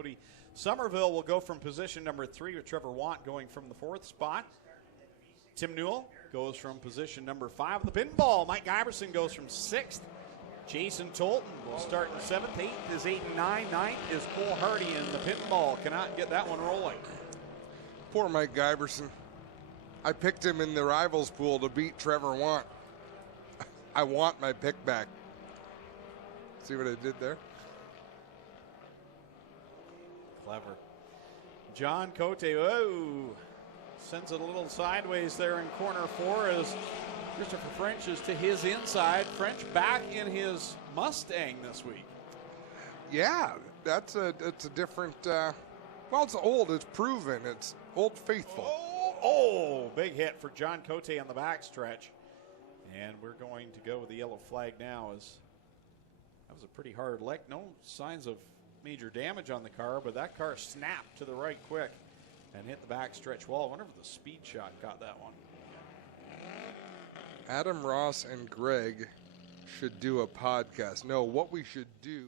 Cody Somerville will go from position number 3 with Trevor Want going from the 4th spot. Tim Newell goes from position number 5 with the pinball. Mike Iverson goes from 6th. Jason Tolton will start in 7th. 8th is 8 and 9. 9th is Cole Hardy, and the pinball cannot get that one rolling. Poor Mike Iverson. I picked him in the rivals pool to beat Trevor Want. I want my pick back. See what I did there? Clever. John Cote, sends it a little sideways there in corner 4 as Christopher French is to his inside. French back in his Mustang this week. Yeah, it's a different, well, it's old, it's proven, it's Old Faithful. Big hit for John Cote on the backstretch. And we're going to go with the yellow flag now, as that was a pretty hard lick. No signs of major damage on the car, but that car snapped to the right quick and hit the backstretch wall. I wonder if the speed shot got that one. Adam Ross and Greg should do a podcast. No, what we should do.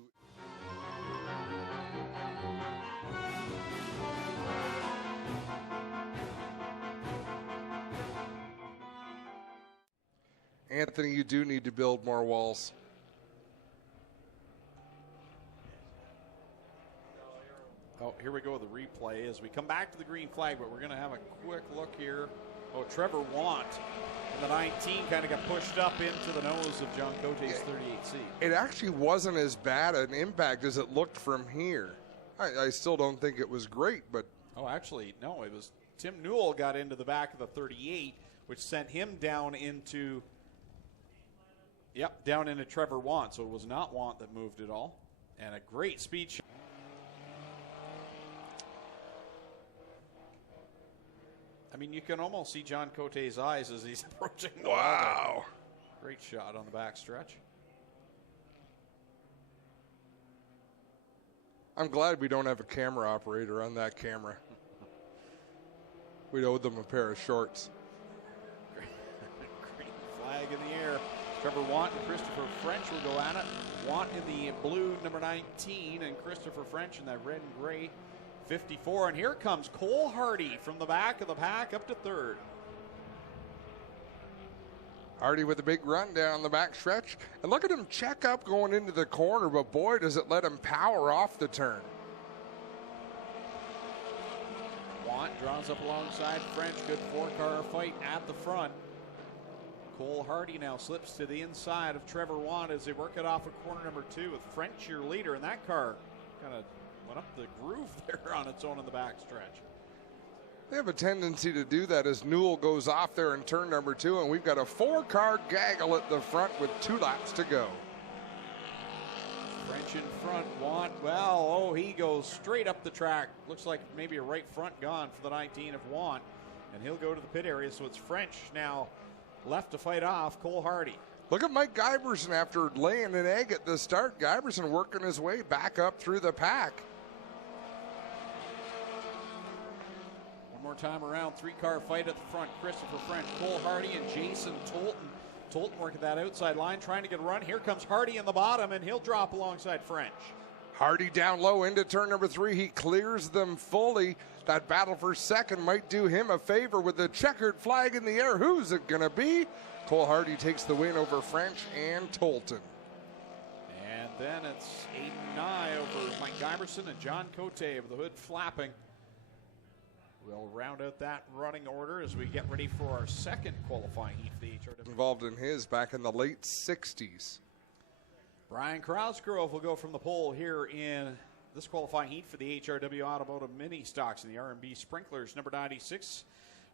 Anthony, you do need to build more walls. Oh, here we go with the replay as we come back to the green flag, but we're going to have a quick look here. Oh, Trevor Want in the 19 kind of got pushed up into the nose of John Cote's 38C. It actually wasn't as bad an impact as it looked from here. I still don't think it was great, but... Oh, actually, no, it was Tim Newell got into the back of the 38, which sent him down into... Yep, down into Trevor Want, so it was not Want that moved at all. And a great speed shot. I mean, you can almost see John Cote's eyes as he's approaching the wall. Wow. Great shot on the backstretch. I'm glad we don't have a camera operator on that camera. We'd owe them a pair of shorts. Green flag in the air. Trevor Want and Christopher French will go at it. Want in the blue number 19 and Christopher French in that red and gray 54. And here comes Cole Hardy from the back of the pack up to 3rd. Hardy with a big run down the back stretch. And look at him check up going into the corner, but boy, does it let him power off the turn. Want draws up alongside French. Good 4-car fight at the front. Cole Hardy now slips to the inside of Trevor Want as they work it off of corner number 2 with French your leader. And that car kind of went up the groove there on its own in the backstretch. They have a tendency to do that as Newell goes off there in turn number 2, and we've got a 4-car gaggle at the front with 2 laps to go. French in front, Want, well, he goes straight up the track. Looks like maybe a right front gone for the 19 of Want, and he'll go to the pit area, so it's French now left to fight off Cole Hardy. Look at Mike Giberson after laying an egg at the start. Giberson working his way back up through the pack. One more time around, 3-car fight at the front. Christopher French, Cole Hardy, and Jason Tolton. Tolton working that outside line, trying to get a run. Here comes Hardy in the bottom, and he'll drop alongside French. Hardy down low into turn number 3. He clears them fully. That battle for second might do him a favor with the checkered flag in the air. Who's it going to be? Cole Hardy takes the win over French and Tolton. And then it's Aiden Nye over Mike Giberson and John Cote with the hood flapping. We'll round out that running order as we get ready for our second qualifying heat for the HRW. Involved in his back in the late 60s. Brian Krausegrove will go from the pole here in this qualifying heat for the HRW Automotive Mini Stocks and the R&B Sprinklers, number 96.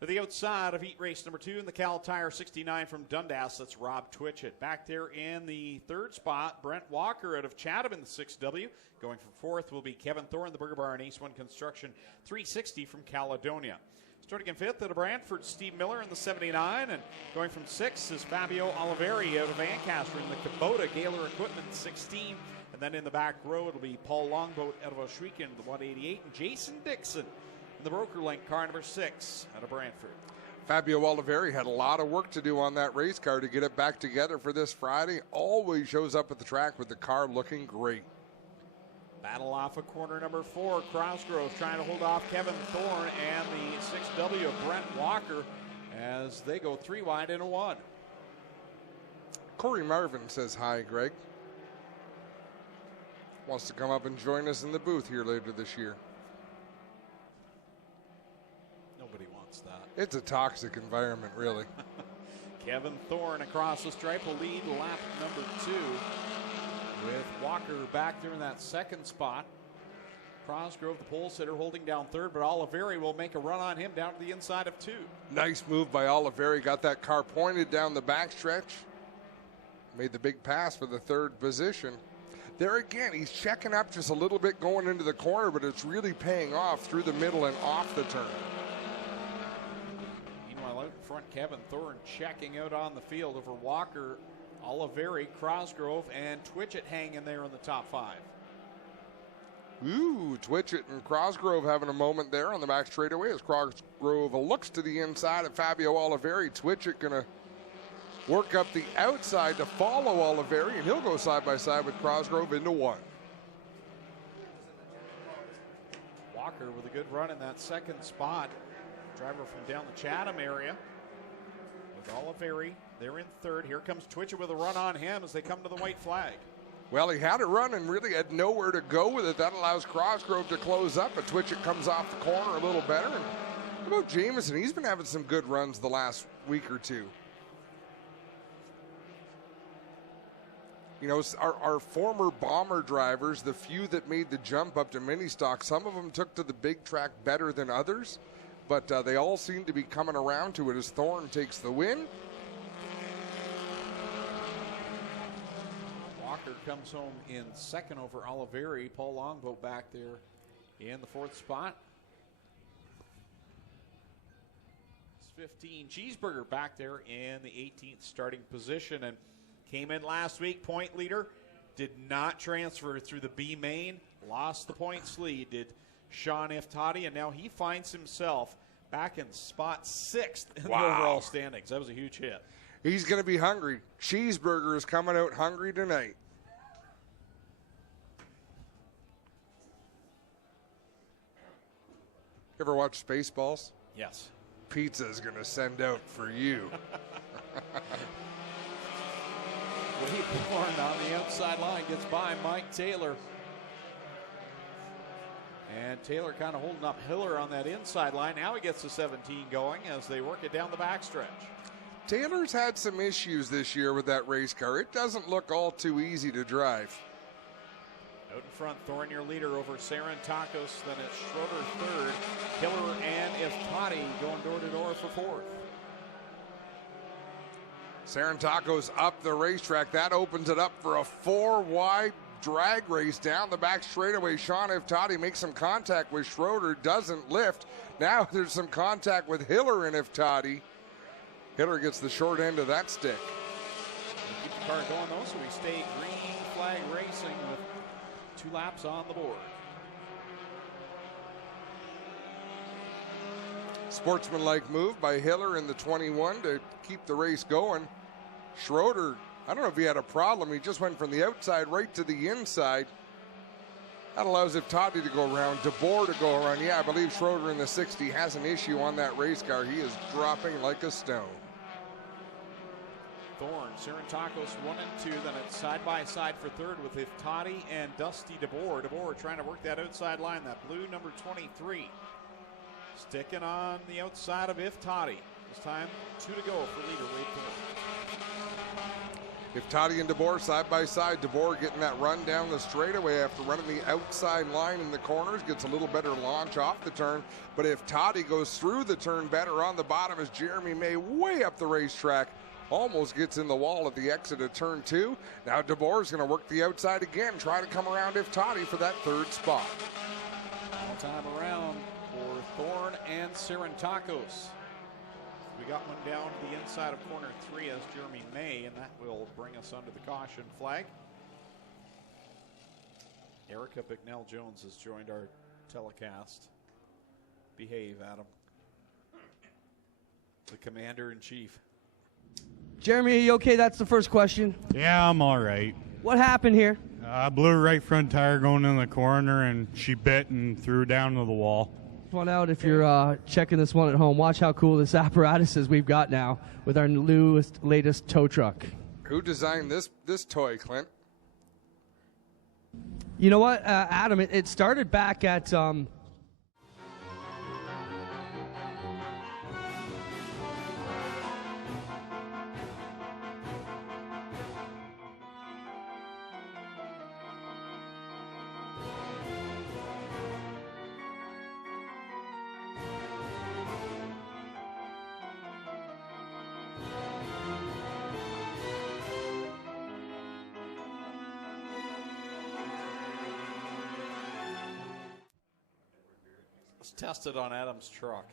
To the outside of heat race number 2 in the Cal Tire 69 from Dundas, that's Rob Twitchett. Back there in the 3rd spot, Brent Walker out of Chatham in the 6W. Going from 4th will be Kevin Thorne, the Burger Bar and Ace 1 Construction 360 from Caledonia. Starting in 5th out of Brantford, Steve Miller in the 79. And going from 6th is Fabio Oliveri out of Ancaster in the Kubota Gaylor Equipment 16. And then in the back row, it'll be Paul Longboat out of Oshweekend, the 188, and Jason Dixon in the Broker Link car number 6 out of Brantford. Fabio Oliveri had a lot of work to do on that race car to get it back together for this Friday. Always shows up at the track with the car looking great. Battle off of corner number 4. Crosgrove trying to hold off Kevin Thorne and the 6W of Brent Walker as they go 3 wide and a 1. Corey Marvin says hi, Greg. Wants to come up and join us in the booth here later this year. Nobody wants that. It's a toxic environment, really. Kevin Thorne across the stripe will lead lap number 2 with Walker back there in that second spot. Crosgrove, the pole sitter, holding down third, but Oliveri will make a run on him down to the inside of 2. Nice move by Oliveri. Got that car pointed down the backstretch. Made the big pass for the third position. There again, he's checking up just a little bit going into the corner, but it's really paying off through the middle and off the turn. Meanwhile, out in front, Kevin Thorne checking out on the field over Walker, Oliveri, Crosgrove, and Twitchett hanging there in the top 5. Ooh, Twitchett and Crosgrove having a moment there on the back straightaway as Crosgrove looks to the inside of Fabio Oliveri. Twitchett going to work up the outside to follow Oliveri, and he'll go side by side with Crosgrove into 1. Walker with a good run in that second spot. Driver from down the Chatham area with Oliveri. They're in third. Here comes Twitchett with a run on him as they come to the white flag. Well, he had a run and really had nowhere to go with it. That allows Crosgrove to close up, but Twitchett comes off the corner a little better. And how about Jamieson? He's been having some good runs the last week or two. You know, our former bomber drivers, the few that made the jump up to Ministock, some of them took to the big track better than others, but they all seem to be coming around to it as Thorne takes the win. Walker comes home in second over Oliveri. Paul Longboat back there in the 4th spot. It's 15. Cheeseburger back there in the 18th starting position and came in last week, point leader, did not transfer through the B main, lost the points lead, did Sean Iftati, and now he finds himself back in spot 6th in the overall standings. That was a huge hit. He's going to be hungry. Cheeseburger is coming out hungry tonight. You ever watch Spaceballs? Yes. Pizza's going to send out for you. Wade Bourne on the outside line gets by Mike Taylor. And Taylor kind of holding up Hiller on that inside line. Now he gets the 17 going as they work it down the backstretch. Taylor's had some issues this year with that race car. It doesn't look all too easy to drive. Out in front, Thorne your leader over Sarantakos. Then it's Schroeder third. Hiller and Iftati going door to door for 4th. Sarantakos up the racetrack. That opens it up for a 4-wide drag race down the back straightaway. Sean Iftati makes some contact with Schroeder, doesn't lift. Now there's some contact with Hiller and Iftati. Hiller gets the short end of that stick. We'll keep the car going though, so we stay green flag racing with 2 laps on the board. Sportsmanlike move by Hiller in the 21 to keep the race going. Schroeder, I don't know if he had a problem. He just went from the outside right to the inside. That allows Iftati to go around, DeBoer to go around. Yeah, I believe Schroeder in the 60 has an issue on that race car. He is dropping like a stone. Thorne, Sarantakos 1 and 2. Then it's side by side for third with Iftati and Dusty DeBoer. DeBoer trying to work that outside line, that blue number 23. Sticking on the outside of Iftati. This time, 2 to go for leader Wade Thorne. Iftati and DeBoer side by side. DeBoer getting that run down the straightaway after running the outside line in the corners. Gets a little better launch off the turn. But Iftati goes through the turn better on the bottom as Jeremy May way up the racetrack. Almost gets in the wall at the exit of turn 2. Now DeBoer's going to work the outside again. Try to come around Iftati for that 3rd spot. All time around for Thorne and Sarantakos. We got one down to the inside of corner 3 as Jeremy May, and that will bring us under the caution flag. Erica Bicknell-Jones has joined our telecast. Behave, Adam. The commander-in-chief. Jeremy, are you okay? That's the first question. Yeah, I'm all right. What happened here? I blew her right front tire going in the corner, and she bit and threw down to the wall. One out if you're checking this one at home. Watch how cool this apparatus is we've got now with our latest tow truck. Who designed this toy, Clint? You know what, Adam? It started back at Let's test it on Adam's truck.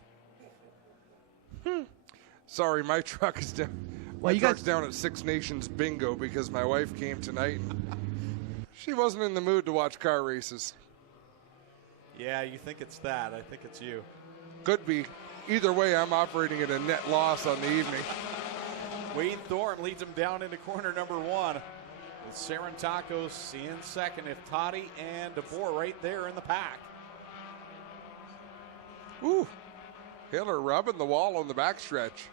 Sorry, my truck is down. Well, my truck's down at Six Nations Bingo because my wife came tonight. She wasn't in the mood to watch car races. Yeah, you think it's that. I think it's you. Could be. Either way, I'm operating at a net loss on the evening. Wade Thorne leads him down into corner number 1. With Sarantakos in second. If Toddy and DeBoer right there in the pack. Ooh, Hiller rubbing the wall on the backstretch.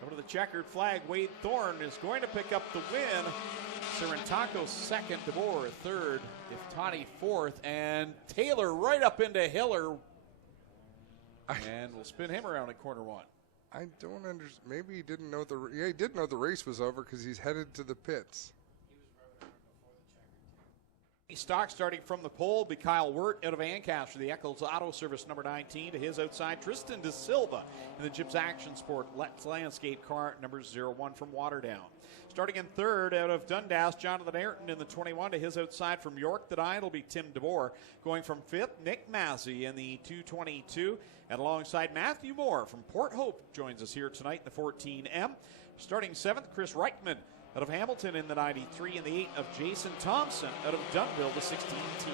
Over to the checkered flag, Wade Thorne is going to pick up the win. Sarantakos second, DeBoer third, Iftani fourth, and Taylor right up into Hiller. And we'll spin him around at corner 1. I don't understand. Maybe he didn't know he did know the race was over because he's headed to the pits. Stock starting from the pole be Kyle Wirt out of Ancaster, the Eccles Auto Service number 19 to his outside. Tristan De Silva in the Gibbs Action Sport Let's Landscape car number 01 from Waterdown. Starting in third out of Dundas, Jonathan Ayrton in the 21 to his outside. From York that it'll be Tim DeBoer. Going from fifth, Nick Massey in the 222. And alongside Matthew Moore from Port Hope joins us here tonight in the 14M. Starting seventh, Chris Reichman out of Hamilton in the 93, and the 8 of Jason Thompson out of Dunville, the 16T.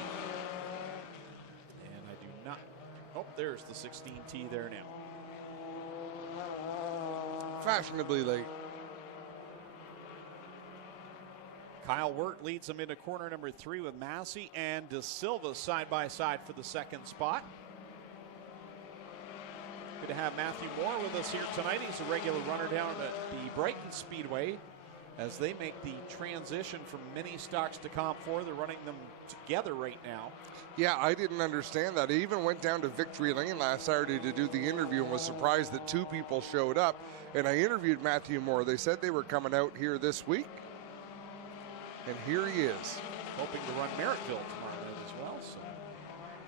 And I do not, oh, there's the 16T there now. Fashionably late. Kyle Wirt leads them into corner number 3 with Massey and De Silva side by side for the second spot. Good to have Matthew Moore with us here tonight. He's a regular runner down at the Brighton Speedway as they make the transition from Ministocks to Comp 4. They're running them together right now. Yeah, I didn't understand that. I even went down to Victory Lane last Saturday to do the interview and was surprised that 2 people showed up. And I interviewed Matthew Moore. They said they were coming out here this week. And here he is. Hoping to run Merrittville tomorrow night as well. So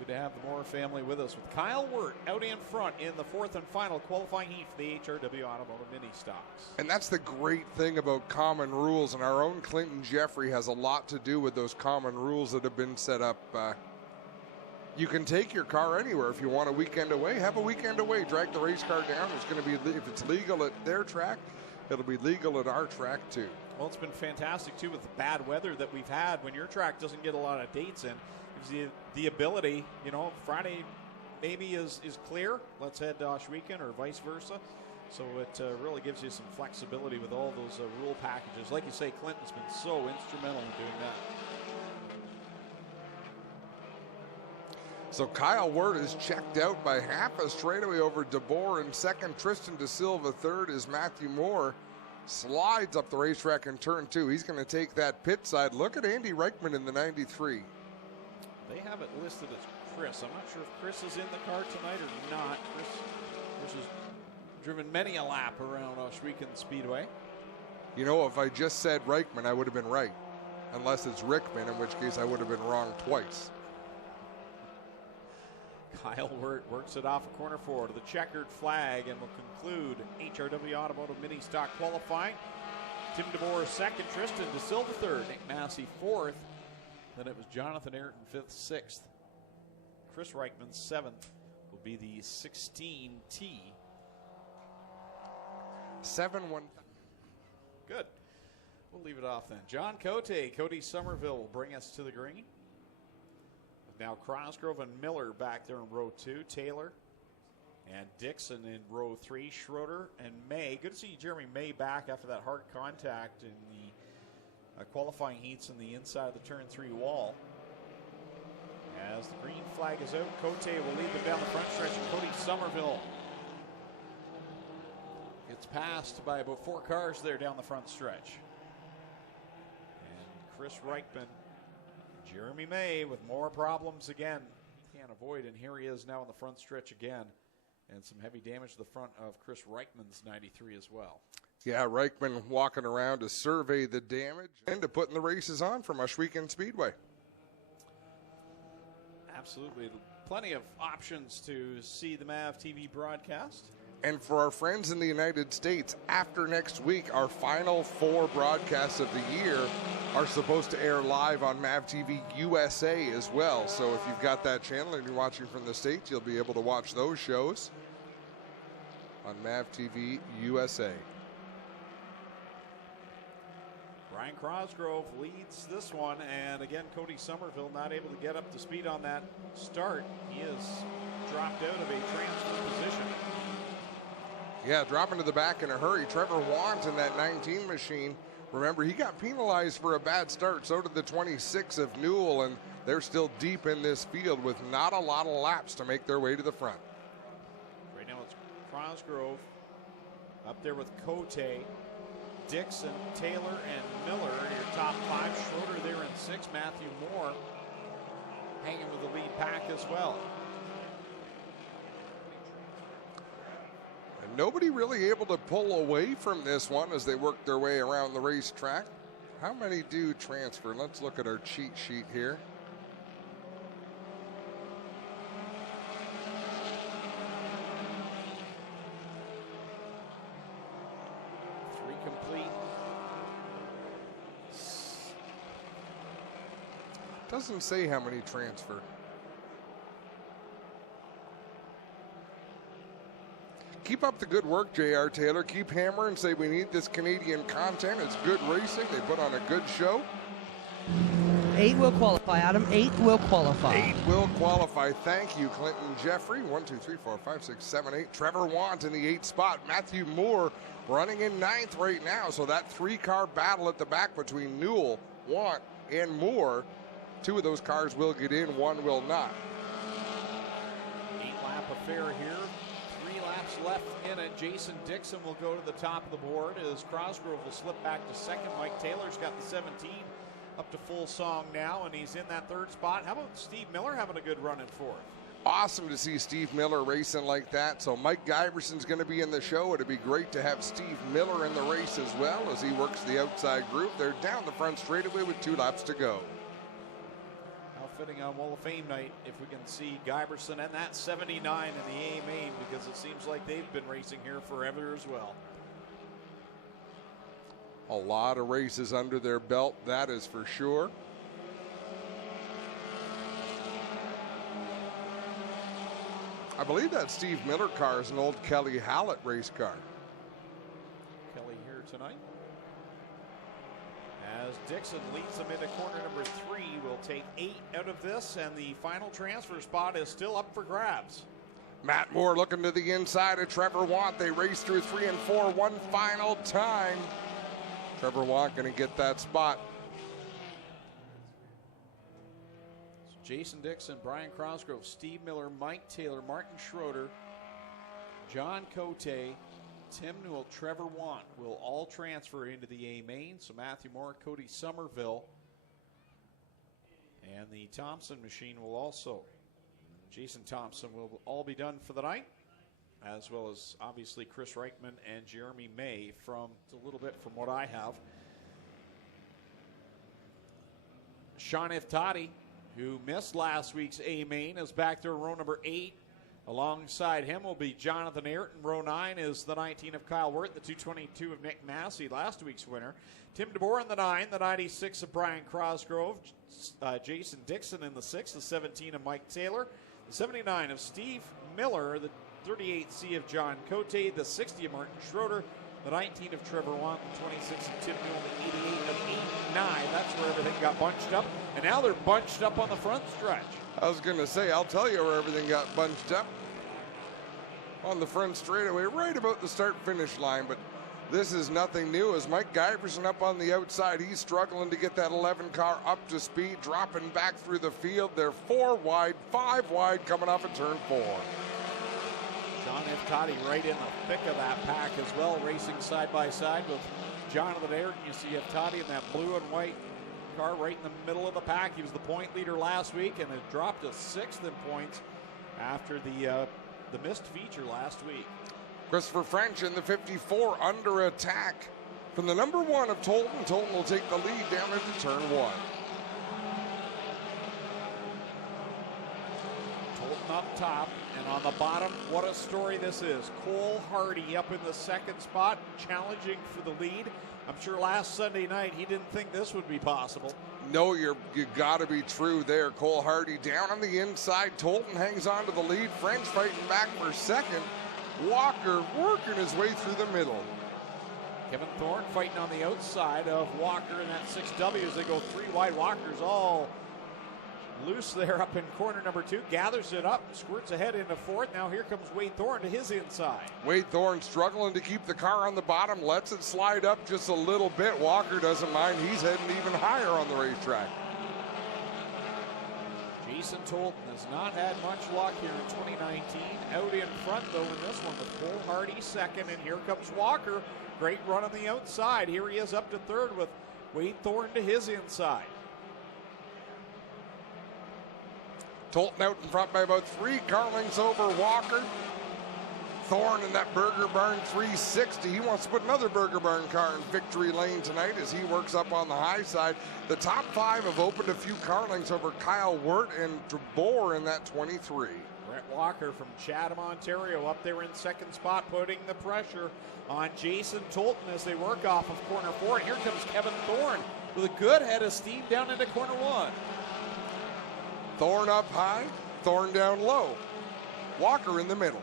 good to have the Moore family with us with Kyle Wirt out in front in the 4th and final qualifying heat for the HRW Automotive Ministocks. And that's the great thing about common rules. And our own Clinton Jeffrey has a lot to do with those common rules that have been set up. You can take your car anywhere. If you want a weekend away, have a weekend away. Drag the race car down. It's going to be, if it's legal at their track, it'll be legal at our track too. Well, it's been fantastic, too, with the bad weather that we've had. When your track doesn't get a lot of dates in, gives you the ability, you know, Friday maybe is clear. Let's head to Oshweekend or vice versa. So it really gives you some flexibility with all those rule packages. Like you say, Clinton's been so instrumental in doing that. So Kyle Wirt is checked out by half a straightaway over DeBoer in second. Tristan De Silva third is Matthew Moore. Slides up the racetrack in turn 2. He's going to take that pit side. Look at Andy Reichman in the 93. They have it listed as Chris. I'm not sure if Chris is in the car tonight or not. Chris has driven many a lap around Oshweekend Speedway. You know, if I just said Reichman, I would have been right. Unless it's Rickman, in which case I would have been wrong twice. Kyle Wirt works it off a corner 4 to the checkered flag and will conclude HRW Automotive Ministock qualifying. Tim DeBoer second, Tristan De Silva third, Nick Massey fourth. Then it was Jonathan Ayrton fifth, sixth. Chris Reichman seventh will be the 16T. 7-1. Good. We'll leave it off then. John Cote, Cody Somerville will bring us to the green. Now Crosgrove and Miller back there in row 2. Taylor and Dixon in row 3. Schroeder and May. Good to see Jeremy May back after that hard contact in the qualifying heats in the inside of the turn 3 wall. As the green flag is out, Cote will lead them down the front stretch, and Cody Somerville gets passed by about 4 cars there down the front stretch. And Chris Reichman, Jeremy May with more problems again. He can't avoid, and here he is now in the front stretch again. And some heavy damage to the front of Chris Reichman's 93 as well. Yeah, Reichman walking around to survey the damage and to putting the races on for Mushweekend Speedway. Absolutely. Plenty of options to see the MAV TV broadcast. And for our friends in the United States, after next week, our final 4 broadcasts of the year are supposed to air live on MAV TV USA as well. So if you've got that channel and you're watching from the States, you'll be able to watch those shows on MAV TV USA. Brian Crosgrove leads this one, and again, Cody Somerville not able to get up to speed on that start. He is dropped out of a transfer position. Yeah, dropping to the back in a hurry. Trevor Want in that 19 machine. Remember, he got penalized for a bad start. So did the 26 of Newell, and they're still deep in this field with not a lot of laps to make their way to the front. Right now it's Crosgrove up there with Cote, Dixon, Taylor, and Miller. Your top 5. Schroeder there in 6. Matthew Moore hanging with the lead pack as well. And nobody really able to pull away from this one as they work their way around the racetrack. How many do transfer? Let's look at our cheat sheet here. Complete. Doesn't say how many transfer. Keep up the good work, J.R. Taylor. Keep hammering. Say we need this Canadian content. It's good racing. They put on a good show. 8 will qualify, Adam. 8 will qualify. 8 will qualify. Thank you, Clinton Jeffrey. 1, 2, 3, 4, 5, 6, 7, 8. Trevor Want in the 8th spot. Matthew Moore running in 9th right now. So that 3-car battle at the back between Newell, Want, and Moore. 2 of those cars will get in. 1 will not. 8-lap affair here. 3 laps left in it. Jason Dixon will go to the top of the board as Crosgrove will slip back to 2nd. Mike Taylor's got the 17 up to full song now, and he's in that 3rd spot. How about Steve Miller having a good run in 4th? Awesome to see Steve Miller racing like that. So Mike Giverson's going to be in the show. It'd be great to have Steve Miller in the race as well as he works the outside group. They're down the front straightaway with 2 laps to go. How fitting on Wall of Fame night if we can see Giverson and that 79 in the A main, because it seems like they've been racing here forever as well. A lot of races under their belt, that is for sure. I believe that Steve Miller car is an old Kelly Hallett race car. Kelly here tonight. As Dixon leads them into corner number 3, we'll take 8 out of this, and the final transfer spot is still up for grabs. Matt Moore looking to the inside of Trevor Want. They race through 3 and 4 one final time. Trevor Want going to get that spot. So Jason Dixon, Brian Crosgrove, Steve Miller, Mike Taylor, Martin Schroeder, John Cote, Tim Newell, Trevor Want will all transfer into the A main. So Matthew Moore, Cody Somerville, and the Thompson machine will also. Jason Thompson will all be done for the night, as well as obviously Chris Reichman and Jeremy May from a little bit from what I have. Sean Iftati, who missed last week's A main, is back there, row number 8. Alongside him will be Jonathan Ayrton. Row 9 is the 19 of Kyle Wirt, the 222 of Nick Massey, last week's winner. Tim DeBoer in the 9, the 96 of Brian Crosgrove. Jason Dixon in the 6, the 17 of Mike Taylor. The 79 of Steve Miller, the 38C of John Cote, the 60 of Martin Schroeder, the 19 of Trevor Want, the 26 of Tim Newell, the 88 of 89. That's where everything got bunched up. And now they're bunched up on the front stretch. I was going to say, I'll tell you where everything got bunched up. On the front straightaway, right about the start-finish line. But This is nothing new as Mike Giverson up on the outside. He's struggling to get that 11 car up to speed, dropping back through the field. They're 4 wide, 5 wide coming off of turn 4. Sean Iftati right in the thick of that pack as well, racing side by side with Jonathan Ayrton. You see Iftati in that blue and white car right in the middle of the pack. He was the point leader last week and had dropped to 6th in points after the missed feature last week. Christopher French in the 54 under attack from the number 1 of Tolton. Tolton will take the lead down into turn 1. Tolton up top, and on the bottom, what a story this is. Cole Hardy up in the 2nd spot, challenging for the lead. I'm sure last Sunday night he didn't think this would be possible. No, you got to be true there. Cole Hardy down on the inside. Tolton hangs on to the lead. French fighting back for 2nd. Walker working his way through the middle. Kevin Thorne fighting on the outside of Walker in that 6W as they go 3 wide. Walker's all loose there up in corner number 2. Gathers it up, squirts ahead into 4th. Now here comes Wade Thorne to his inside. Wade Thorne struggling to keep the car on the bottom. Lets it slide up just a little bit. Walker doesn't mind. He's heading even higher on the racetrack. Jason Tolton has not had much luck here in 2019. Out in front, though, in this one with Cole Hardy 2nd, and here comes Walker. Great run on the outside. Here he is up to 3rd with Wade Thorne to his inside. Tolton out in front by about 3 car lengths over Walker. Thorne in that Burger Barn 360. He wants to put another Burger Barn car in victory lane tonight as he works up on the high side. The top 5 have opened a few car lengths over Kyle Wirt and DeBoer in that 23. Brett Walker from Chatham, Ontario, up there in 2nd spot, putting the pressure on Jason Tolton as they work off of corner 4. And here comes Kevin Thorne with a good head of steam down into corner 1. Thorne up high, Thorne down low. Walker in the middle.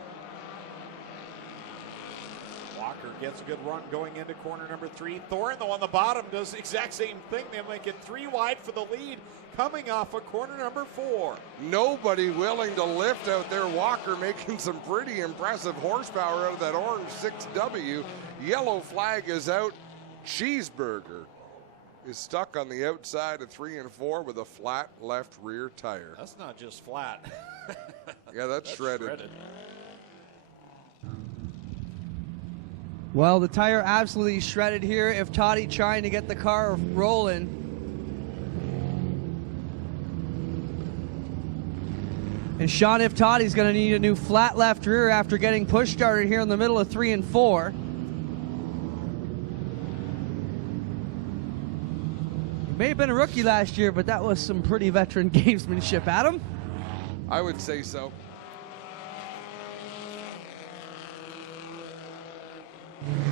Walker gets a good run going into corner number 3. Thorne, though, on the bottom does the exact same thing. They make it 3 wide for the lead coming off of corner number 4. Nobody willing to lift out there. Walker making some pretty impressive horsepower out of that orange 6W. Yellow flag is out. Cheeseburger is stuck on the outside of 3 and 4 with a flat left rear tire. That's not just flat. Yeah, that's shredded. Well, the tire absolutely shredded here. Iftati trying to get the car rolling. And Sean Iftati's going to need a new flat left rear after getting push started here in the middle of 3 and 4. He may have been a rookie last year, but that was some pretty veteran gamesmanship. Adam? I would say so.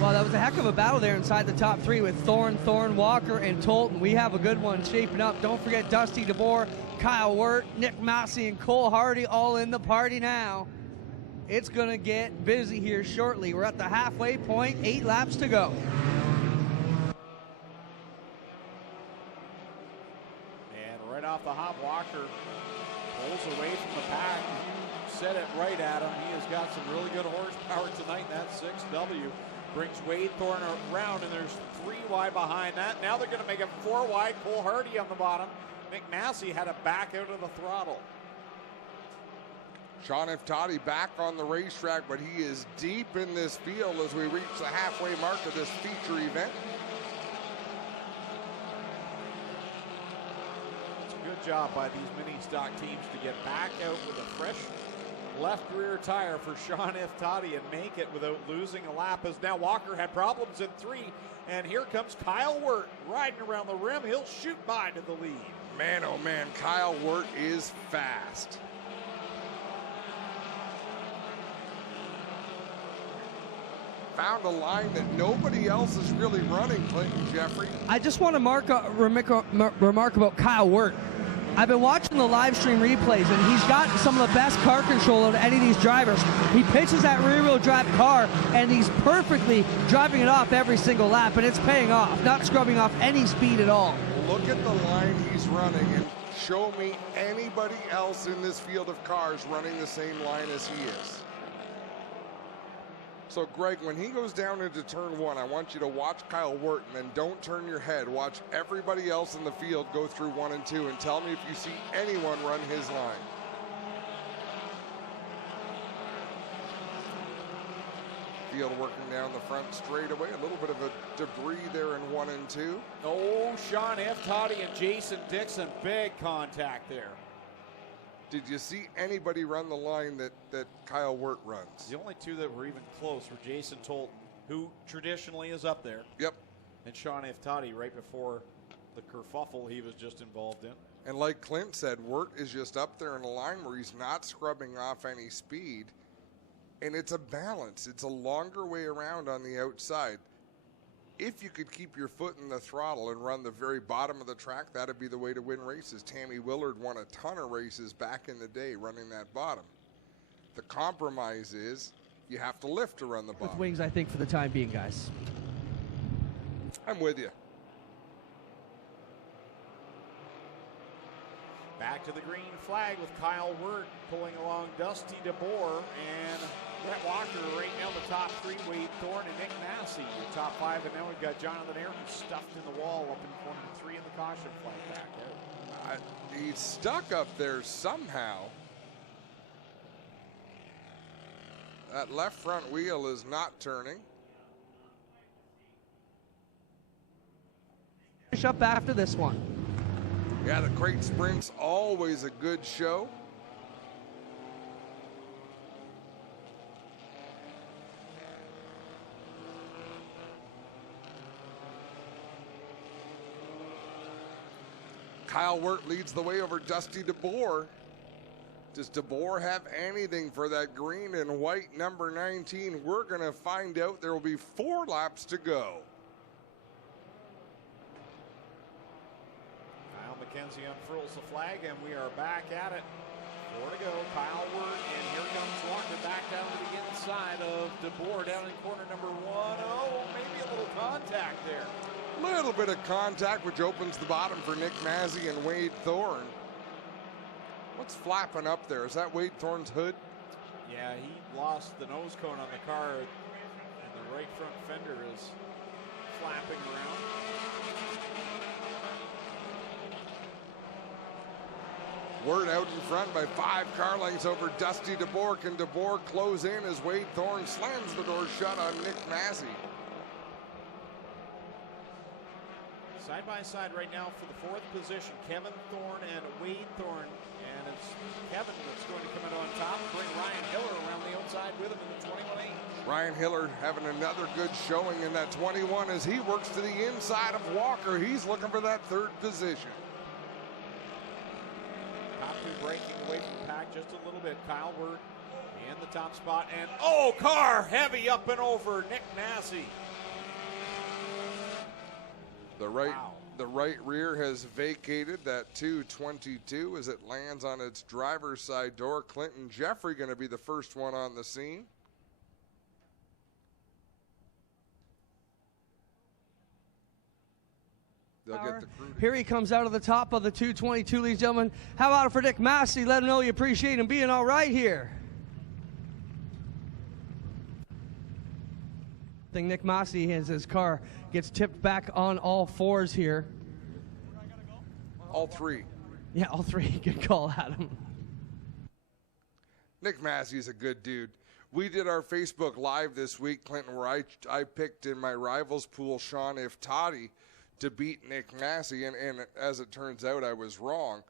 Well, that was a heck of a battle there inside the top 3 with Thorne, Walker, and Tolton. We have a good one shaping up. Don't forget Dusty DeBoer, Kyle Wirt, Nick Massey, and Cole Hardy all in the party now. It's going to get busy here shortly. We're at the halfway point, 8 laps to go. And right off the hop, Walker pulls away from the pack. You said it right, Adam. He has got some really good horsepower tonight in that 6W. Brings Wade Thorne around, and there's 3 wide behind that. Now they're going to make it 4 wide. Cole Hardy on the bottom. Nick Massey had to back out of the throttle. Sean Iftati back on the racetrack, but he is deep in this field as we reach the halfway mark of this feature event. It's a good job by these Ministock teams to get back out with a fresh left rear tire for Sean Iftati and make it without losing a lap, as now Walker had problems in 3, and here comes Kyle Wirt riding around the rim. He'll shoot by to the lead. Man, oh man, Kyle Wirt is fast. Found a line that nobody else is really running, Clinton Jeffrey. I just want to remark about Kyle Wirt. I've been watching the live stream replays, and he's got some of the best car control out of any of these drivers. He pitches that rear-wheel drive car, and he's perfectly driving it off every single lap, and it's paying off, not scrubbing off any speed at all. Look at the line he's running, and show me anybody else in this field of cars running the same line as he is. So, Greg, when he goes down into turn one, I want you to watch Kyle Wirt and then don't turn your head. Watch everybody else in the field go through 1 and 2 and tell me if you see anyone run his line. Field working down the front straightaway. A little bit of a debris there in 1 and 2. Oh, Sean F. Toddy and Jason Dixon, big contact there. Did you see anybody run the line that Kyle Wirt runs? The only two that were even close were Jason Tolton, who traditionally is up there. Yep. And Sean F. Toddy right before the kerfuffle he was just involved in. And like Clint said, Wirt is just up there in a line where he's not scrubbing off any speed. And it's a balance. It's a longer way around on the outside. If you could keep your foot in the throttle and run the very bottom of the track, that'd be the way to win races. Tammy Willard won a ton of races back in the day running that bottom. The compromise is you have to lift to run the bottom. With wings, I think, for the time being, guys. I'm with you. Back to the green flag with Kyle Wirt pulling along Dusty DeBoer and Brett Walker right now the top three, Wade Thorne and Nick Massey. Your top five, and now we've got Jonathan Ayrton stuffed in the wall up in corner three in the caution flag back there. He's stuck up there somehow. That left front wheel is not turning. Finish up after this one. Yeah, the crate sprint's always a good show. Kyle Wirt leads the way over Dusty DeBoer. Does DeBoer have anything for that green and white number 19? We're going to find out. There will be 4 laps to go. Kyle McKenzie unfurls the flag, and we are back at it. 4 to go. Kyle Wirt, and here comes Walker back down to the inside of DeBoer down in corner number 1. Oh, maybe a little contact there. Little bit of contact, which opens the bottom for Nick Massey and Wade Thorne. What's flapping up there? Is that Wade Thorne's hood? Yeah, he lost the nose cone on the car, and the right front fender is flapping around. Wirt out in front by 5 car lengths over Dusty DeBoer. Can DeBoer close in as Wade Thorne slams the door shut on Nick Massey? Side by side right now for the 4th position, Kevin Thorne and Wade Thorne. And it's Kevin that's going to come in on top, bring Ryan Hiller around the outside with him in the 21-8. Ryan Hiller having another good showing in that 21 as he works to the inside of Walker. He's looking for that 3rd position. Top 2 breaking away from the pack just a little bit. Kyle Wirt in the top spot, and oh, car heavy up and over Nick Massey. The right rear has vacated that 222 as it lands on its driver's side door. Clinton Jeffrey going to be the first one on the scene. They'll get the crew. Here he comes out of the top of the 222, ladies and gentlemen. How about it for Nick Massey? Let him know you appreciate him being all right here. I think Nick Massey, as his car gets tipped back on all 4s here. All 3. Yeah, all 3. Good call, Adam. Nick Massey's a good dude. We did our Facebook Live this week, Clinton, where I picked in my rivals pool Sean F. Toddy to beat Nick Massey, and as it turns out, I was wrong.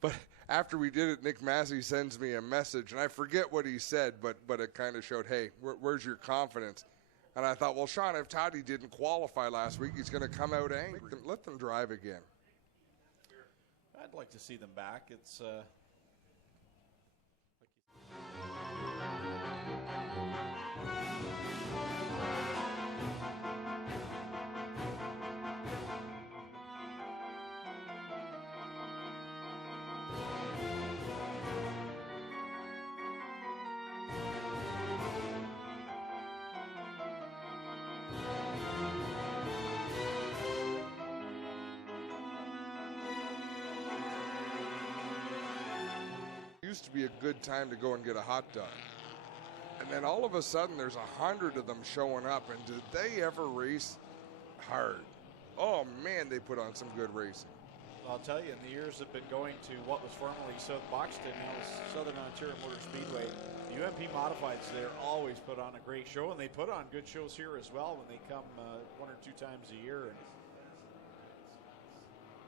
But after we did it, Nick Massey sends me a message, and I forget what he said, but it kind of showed, hey, where's your confidence? And I thought, well, Sean F. Toddy didn't qualify last week. He's going to come out angry. Let them drive again. I'd like to see them back. It's used to be a good time to go and get a hot dog. And And then all of a sudden, there's 100 of them showing up. And did they ever race hard? Oh, man, they put on some good racing. I'll tell you, in the years have been going to what was formerly South Buxton, now is Southern Ontario Motor Speedway. The UMP Modifieds there always put on a great show, and they put on good shows here as well when they come 1 or 2 times a year.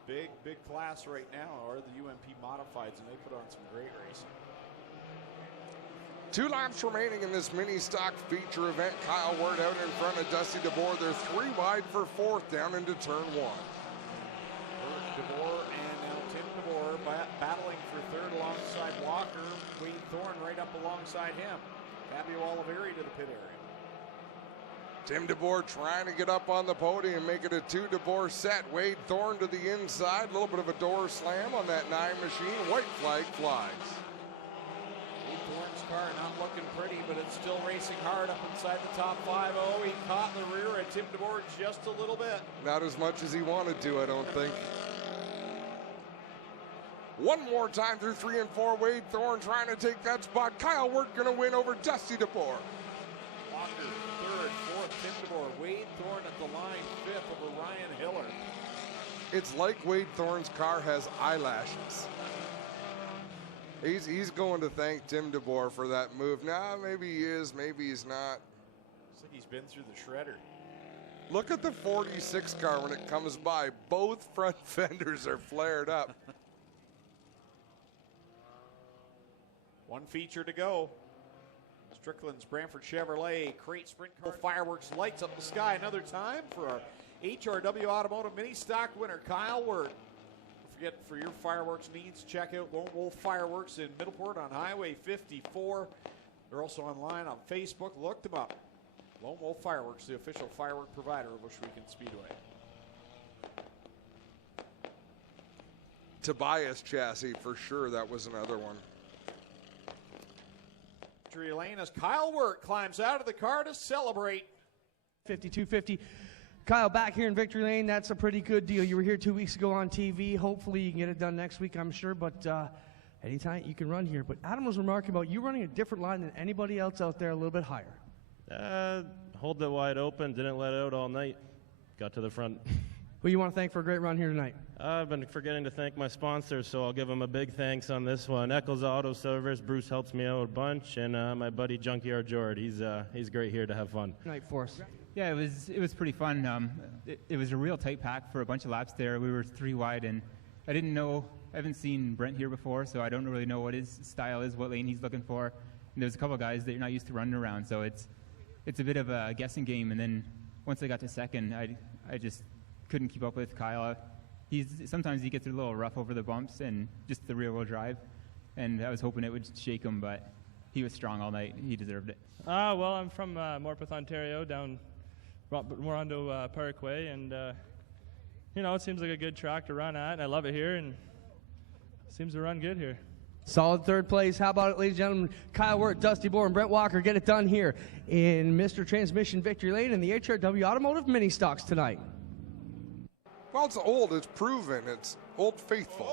And big class right now are the UMP Modifieds, and they put on some great racing. 2 laps remaining in this mini stock feature event. Kyle Ward out in front of Dusty DeBoer. They're 3 wide for 4th down into turn 1. DeBoer and now Tim DeBoer battling for 3rd alongside Walker. Wade Thorne right up alongside him. Fabio Oliveri to the pit area. Tim DeBoer trying to get up on the podium and make it a 2 DeBoer set. Wade Thorne to the inside. A little bit of a door slam on that 9 machine. White flag flies. Wade Thorne's car not looking pretty, but it's still racing hard up inside the top 5. Oh, he caught in the rear at Tim DeBoer just a little bit. Not as much as he wanted to, I don't think. One more time through 3 and 4. Wade Thorne trying to take that spot. Kyle Wirt going to win over Dusty DeBoer. Walker 3rd, 4th, Tim DeBoer. Wade Thorne at the line 5th over Ryan Hiller. It's like Wade Thorne's car has eyelashes. He's going to thank Tim DeBoer for that move. Nah, maybe he is, maybe he's not. Looks like he's been through the shredder. Look at the 46 car when it comes by. Both front fenders are flared up. 1 feature to go. Strickland's Brantford Chevrolet crate sprint car fireworks lights up the sky another time for our HRW Automotive Mini Stock winner Kyle Wirt. Don't forget, for your fireworks needs, check out Lone Wolf Fireworks in Middleport on Highway 54. They're also online on Facebook. Look them up. Lone Wolf Fireworks, the official firework provider of Bush Weekend Speedway. Tobias chassis for sure. That was another one. Victory lane as Kyle Wirt climbs out of the car to celebrate. 52-50. Kyle, back here in Victory Lane, that's a pretty good deal. You were here 2 weeks ago on TV. Hopefully you can get it done next week, I'm sure, but anytime you can run here. But Adam was remarking about you running a different line than anybody else out there, a little bit higher. Hold it wide open, didn't let it out all night. Got to the front. Who you want to thank for a great run here tonight? I've been forgetting to thank my sponsors, so I'll give them a big thanks on this one. Eccles Auto Service, Bruce helps me out a bunch, and my buddy Junkyard Jord. He's great here to have fun. Night for us. Yeah, it was pretty fun. It was a real tight pack for a bunch of laps there. We were 3 wide, and I haven't seen Brent here before, so I don't really know what his style is, what lane he's looking for. And there's a couple of guys that you're not used to running around, so it's a bit of a guessing game. And then once I got to second, I just couldn't keep up with Kyle. Sometimes he gets a little rough over the bumps and just the rear-wheel drive, and I was hoping it would shake him, but he was strong all night. He deserved it. Well, I'm from Morpeth, Ontario, down Rondo Parkway, and it seems like a good track to run at, and I love it here, and it seems to run good here. Solid 3rd place. How about it, ladies and gentlemen? Kyle Wirt, Dusty Bohr, and Brent Walker get it done here in Mr. Transmission Victory Lane in the HRW Automotive Mini Stocks tonight. Well, it's old. It's proven. It's Old Faithful.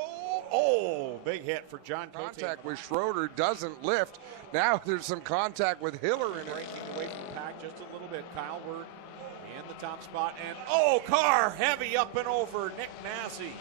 Oh, big hit for John Cote. Contact with Schroeder doesn't lift. Now there's some contact with Hiller in it. Breaking away from the pack just a little bit. Kyle Wirt in the top spot. And, car heavy up and over Nick Massey.